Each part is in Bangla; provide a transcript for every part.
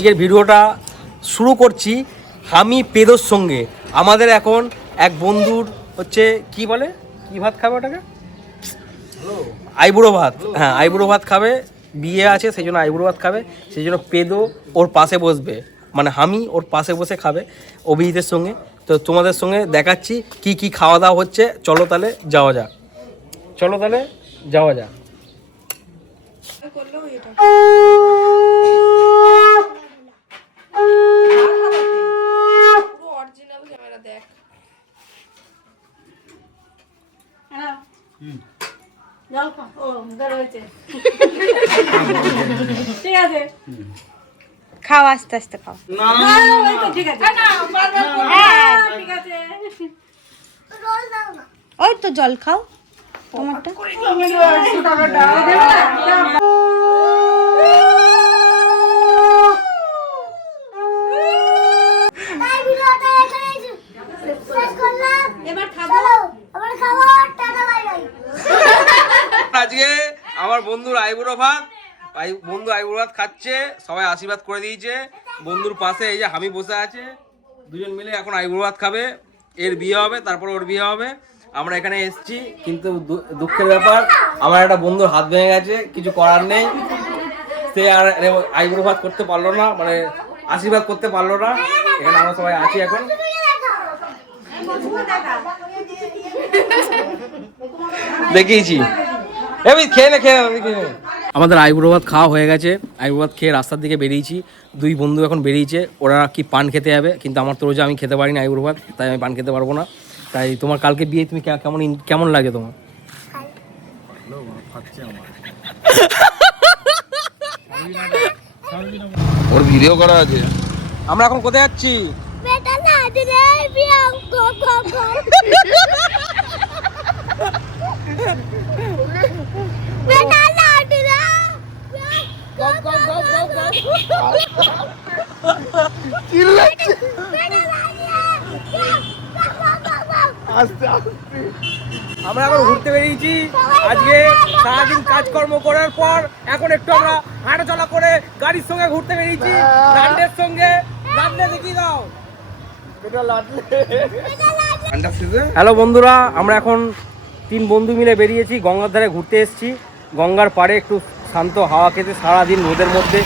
আজকের ভিডিওটা শুরু করছি আমি পেদোর সঙ্গে। আমাদের এখন এক বন্ধুর হচ্ছে কি বলে, কি ভাত খাবে ওটাকে, আইবুড়ো ভাত। হ্যাঁ, আইবুড়ো ভাত খাবে, বিয়ে আছে সেই জন্য আইবুড়ো ভাত খাবে। সেই জন্য পেদো ওর পাশে বসবে, মানে আমি ওর পাশে বসে খাবে অভিজিতের সঙ্গে। তো তোমাদের সঙ্গে দেখাচ্ছি কি কি খাওয়া দাওয়া হচ্ছে। চলো তাহলে যাওয়া যাক, চলো তাহলে যাওয়া যাক। ঠিক আছে, খাও আস্তে আস্তে খাও। ঠিক আছে, ওই তো জল খাও তোমারটা। আজকে আমার বন্ধুর আইবুড়ো ভাত, বন্ধু আইবুড়ো ভাত খাচ্ছে, সবাই আশীর্বাদ করে দিয়েছে। বন্ধুর পাশে এই যে আমি বসে আছে, দুজন মিলে এখন আইবুড়ো ভাত খাবে। এর বিয়ে হবে, তারপর ওর বিয়ে হবে। আমরা এখানে এসেছি, কিন্তু দুঃখের ব্যাপার আমার একটা বন্ধুর হাত ভেঙে গেছে, কিছু করার নেই। সে আর আইবুড়ো ভাত করতে পারলো না, মানে আশীর্বাদ করতে পারলো না। এখানে আমরা সবাই আছি এখন। দেখিয়েছি আমাদের আইবুড়ো ভাত খাওয়া হয়ে গেছে। আইবুড়ো ভাত খেয়ে রাস্তার দিকে বেরিয়েছি। দুই বন্ধু এখন বেরিয়েছে, ওরা কি পান খেতে যাবে, কিন্তু আমার তো রোজা আমি খেতে পারি না আইবুড়ো ভাত, তাই আমি পান খেতে পারবো না। তাই তোমার কালকে বিয়ে, তুমি কেমন লাগে তোমার? ওর ভিডিও করা আছে। আমরা এখন কোথায় যাচ্ছি? আমরা এখন ঘুরতে বেরিয়েছি। আজকে সারাদিন কাজকর্ম করার পর এখন একটু আমরা হাঁটাচলা করে গাড়ির সঙ্গে ঘুরতে বেরিয়েছি, লান্ডের সঙ্গে। লান্ডে দেখি দাও। হ্যালো বন্ধুরা, আমরা এখন 3 বন্ধু মিলে বেরিয়েছি, গঙ্গার ধারে ঘুরতে এসেছি। গঙ্গার পাড়ে একটু শান্ত হাওয়া খেতে। সারাদিন রোদের মধ্যে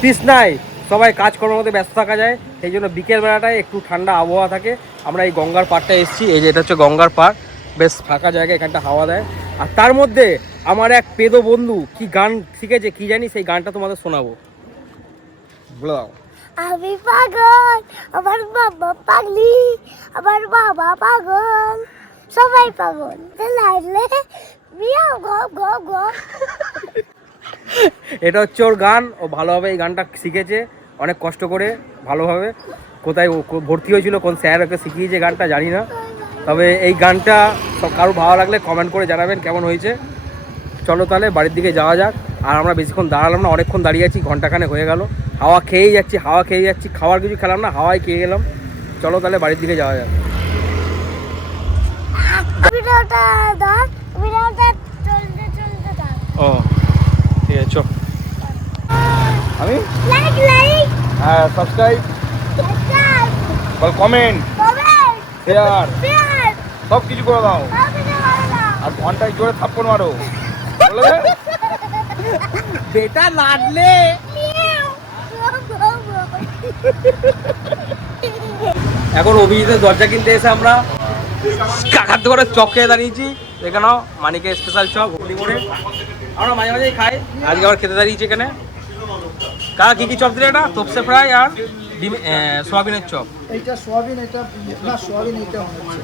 তৃষ্ণায় সবাই কাজকর্মের মধ্যে ব্যস্ত থাকা যায়, সেই জন্য বিকেলবেলাটায় একটু ঠান্ডা আবহাওয়া থাকে। আমরা এই গঙ্গার পাড়টায় এসেছি। এই যে এটা হচ্ছে গঙ্গার পাড়, বেশ ফাঁকা জায়গা, এখানটা হাওয়া দেয়। আর তার মধ্যে আমার এক পেদো বন্ধু কি গান শিখেছে কি জানি, সেই গানটা তোমাদের শোনাবো। বলে দাও। আমি পাগল, আমার বাবা পাগলি, আমার বাবা পাগল, সবাই পাগল। লাইলে মিয়াও গপ গপ গপ। এটা হচ্ছে ওর গান। ও ভালোভাবে এই গানটা শিখেছে, অনেক কষ্ট করে ভালোভাবে। কোথায় ভর্তি হয়েছিল, কোন স্যার ওকে শিখিয়েছে গানটা জানি না। তবে এই গানটা সব কারো ভালো লাগলে কমেন্ট করে জানাবেন কেমন হয়েছে। চলো তাহলে বাড়ির দিকে যাওয়া যাক। আর আমরা বেশিক্ষণ দাঁড়ালাম না, অনেকক্ষণ দাঁড়িয়ে আছি, ঘন্টাখানেক হয়ে গেল। হাওয়া খেয়েই যাচ্ছি, খাওয়ার কিছু খেলাম না, হাওয়াই খেয়ে গেলাম। চলো তাহলে বাড়ির দিকে যাওয়া যাক। ও ঠিক আছে, চল। আমি লাইক হ্যাঁ, সাবস্ক্রাইব, কমেন্ট, শেয়ার সব কিছু করে দাও। আর ঘন্টায় জোরে থাপ্পড় মারো, বলবে বেটা লাডলে। এখন অভিজিতের দরজা কিনতে এসে আমরা কাকার দোকানে চপ খেয়ে দাঁড়িয়েছি। দেখে নাও, মানিকের স্পেশাল চপ হুগলি মোড়ে। আমরা মাঝে মাঝেই খাই, আজকে আবার খেতে দাঁড়িয়েছি এখানে। কাকা কি কি চপ দিলে? এটা তোপসে ফ্রাই আর ডিম, সোয়াবিনের চপ। এইটা সোয়াবিন, এটা না সোয়াবিন, এইটা হচ্ছে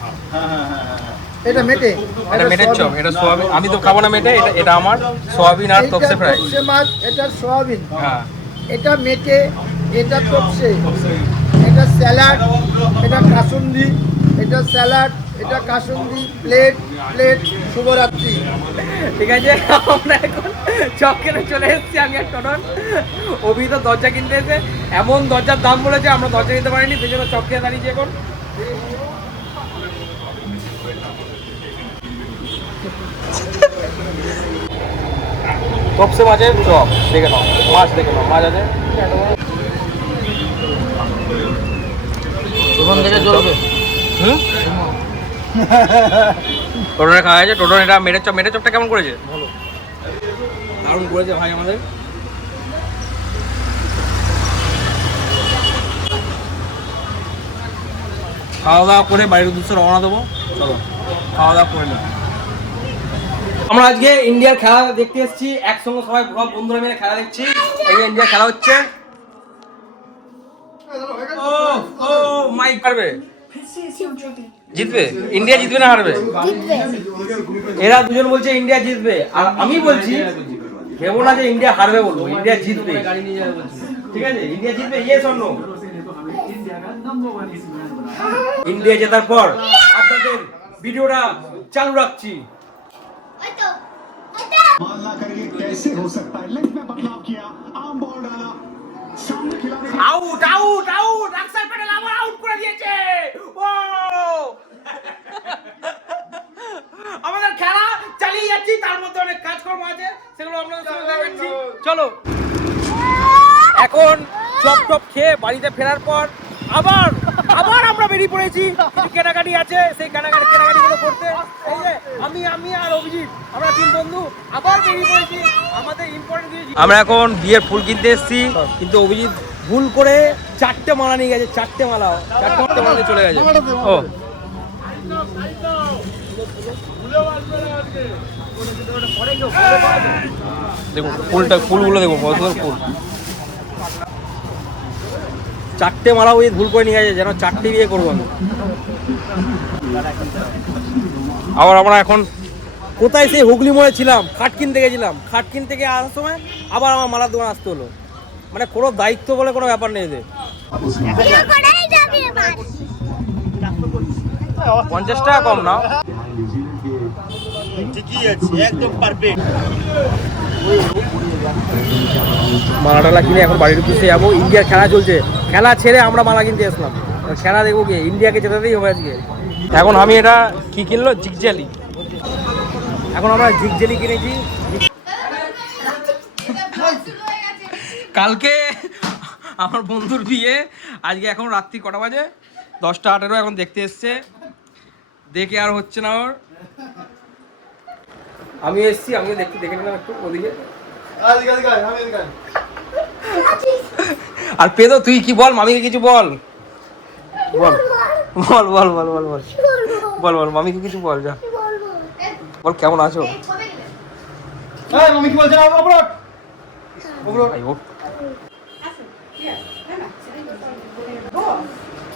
এটা মেটে, এটা মেটের চপ, এটা সোয়াবিন। আমি তো খাবো না মেটে, এটা আমার সোয়াবিন আর তোপসে ফ্রাই। সে মাছ, এটা সোয়াবিন, হ্যাঁ এটা মেটে, এটা তোপসে, এটা স্যালাড, এটা কাসুন্দি, এটা স্যালাড, এটা কাসুন্দি। Plate plate. শুভরাত্রি। ঠিক আছে, আমরা এখন চপ কিনে চলে এসেছি। আমি আর টনন। অভি তো দরজা কিনতে এসে এমন দরজার দাম বলেছে, আমরা দরজা কিনতে পারিনি, সেই জন্য চপ খেয়ে দাঁড়িয়েছি এখন। তপসে মাছের চপ দেখে নাও, মাছ দেখে নাও, মাছ আছে। চলবে। টোটনে খাওয়া হয়েছে। টোটন এটা মেটে চপটা কেমন করেছে? ভালো, দারুণ করেছে ভাই আমাদের। খাওয়া দাওয়া করে বাড়ির উদ্দেশ্যে রওনা দেবো। চলো খাওয়া দাওয়া করে নেব। আমরা আজকে ইন্ডিয়ার খেলা দেখতে এসেছি, একসঙ্গে সবাই সব বন্ধুরা মিলে খেলা দেখছি। এই ইন্ডিয়ার খেলা হচ্ছে। ও ও মাইক পারবে, জিতবে ইন্ডিয়া, জিতবে না হারবে? এরা দুজন বলছে ইন্ডিয়া জিতবে, আর আমি বলছি ভেবো না যে ইন্ডিয়া হারবে, বলবো ইন্ডিয়া জিতবে। ঠিক আছে, ইন্ডিয়া জিতবে, ইয়েস অর নো? ইন্ডিয়া জেতার পর আপনাদের ভিডিওটা চালু রাখছি। कैसे हो सकता है लेग में बदलाव किया आर्म बॉल डाला सामने खिलाड़ी আউট আউট আউট, আকসার প্যাটেল আবার আউট করে দিয়েছে। ও আমাদের খেলা চালিয়ে যাচ্ছি, তার মধ্যে অনেক কাজকর্ম আছে, সেগুলো আপনাদের সঙ্গে দেখাচ্ছি। চলো এখন চপ টপ খেয়ে বাড়িতে ফেরার পর আবার আমরা বেরিয়ে পড়েছি। কিছু কেনাকাটি আছে, সেই কেনাকাটিগুলো করতে এই যে আমি আর অভিজিৎ, আমরা তিন বন্ধু আবার বেরিয়ে পড়েছি আমাদের ইম্পর্টেন্ট কিছু। আমরা এখন বিয়ের ফুল কিনতে এসেছি, কিন্তু অভিজিৎ ভুল করে 4টে মালা নিয়ে গেছে। 4টে মালা নিয়ে চলে গেছে। ও দেখুন ফুলগুলো দেখুন, কত সুন্দর ফুল। 4টে মালা ওই ভুল করে নিয়ে গেছে, যেন 4টে বিয়ে করবো আমি। আবার আমরা এখন কোথায় সেই হুগলি মোড়ে ছিলাম, খাট কিনতে গেছিলাম। খাট কিনতে গিয়ে আসার সময় আবার আমার মালার দোকান আসতে হলো। মানে কোনো দায়িত্ব বলে কোনো ব্যাপার নেই এদের। 50 টাকা কম না, ঠিকই আছে, একদম পারফেক্ট। মালাটালা কিনে এখন বাড়ির উদ্দেশ্যে যাবো। ইন্ডিয়ার খেলা চলছে, খেলা ছেড়ে আমরা মালা কিনতে আসলাম। খেলা দেখবো গিয়ে, ইন্ডিয়াকে জেতাতেই হবে আজকে। এখন আমি এটা কি কিনলো, জিগজালি। এখন আমরা জিগজালি কিনেছি। কালকে আমার বন্ধুর বিয়ে, আজকে এখন রাত্রি কটা বাজে, 10টা 18 এখন দেখতে এসছে, দেখে আর হচ্ছে না ওর। আমি এসছি, আমিও দেখে নিলাম একটু ওদিকে। আর পেদো তুই কি বল, মামিকে কিছু বল, বল বল বল বল বল বল বল বল মামিকে কিছু বল, যা বল কেমন আছো। মামি কি বলছে?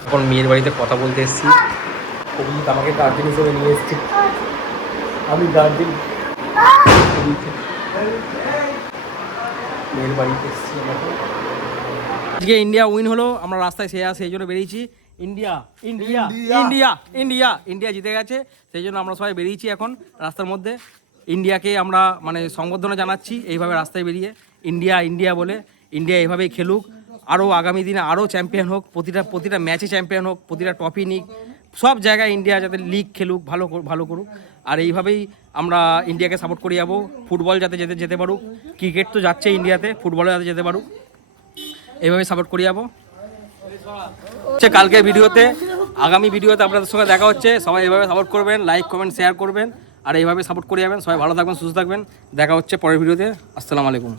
এখন মেয়ের বাড়িতে কথা বলতে এসেছি। অভিজিৎ আমাকে গার্জেন হিসেবে নিয়ে এসেছি, আমি গার্জেন। মেয়ের বাড়িতে এসেছি। আজকে ইন্ডিয়া উইন হলো, আমরা রাস্তায় সেই জন্য বেরিয়েছি। India India India India India জিতে গেছে, সেই জন্য আমরা সবাই বেরিয়েছি এখন রাস্তার মধ্যে। ইন্ডিয়াকে আমরা মানে সংবর্ধনা জানাচ্ছি এইভাবে রাস্তায় বেরিয়ে, ইন্ডিয়া ইন্ডিয়া বলে। ইন্ডিয়া এভাবেই খেলুক, আরও আগামী দিনে আরও চ্যাম্পিয়ন হোক, প্রতিটা ম্যাচে চ্যাম্পিয়ন হোক, প্রতিটা ট্রফি নিক, সব জায়গায় ইন্ডিয়া যাতে লিগ খেলুক, ভালো করুক। আর এইভাবেই আমরা ইন্ডিয়াকে সাপোর্ট করে যাবো। ফুটবল যাতে যেতে পারুক, ক্রিকেট তো যাচ্ছে ইন্ডিয়াতে, ফুটবলে যাতে যেতে পারুক, এইভাবেই সাপোর্ট করে যাবো। কালকে ভিডিওতে, আগামী ভিডিওতে আপনাদের সঙ্গে দেখা হচ্ছে। সবাই এইভাবে সাপোর্ট করবেন, লাইক কমেন্ট শেয়ার করবেন, আর এইভাবে সাপোর্ট করে যাবেন। সবাই ভালো থাকবেন, সুস্থ থাকবেন। দেখা হচ্ছে পরের ভিডিওতে। আসসালামু আলাইকুম।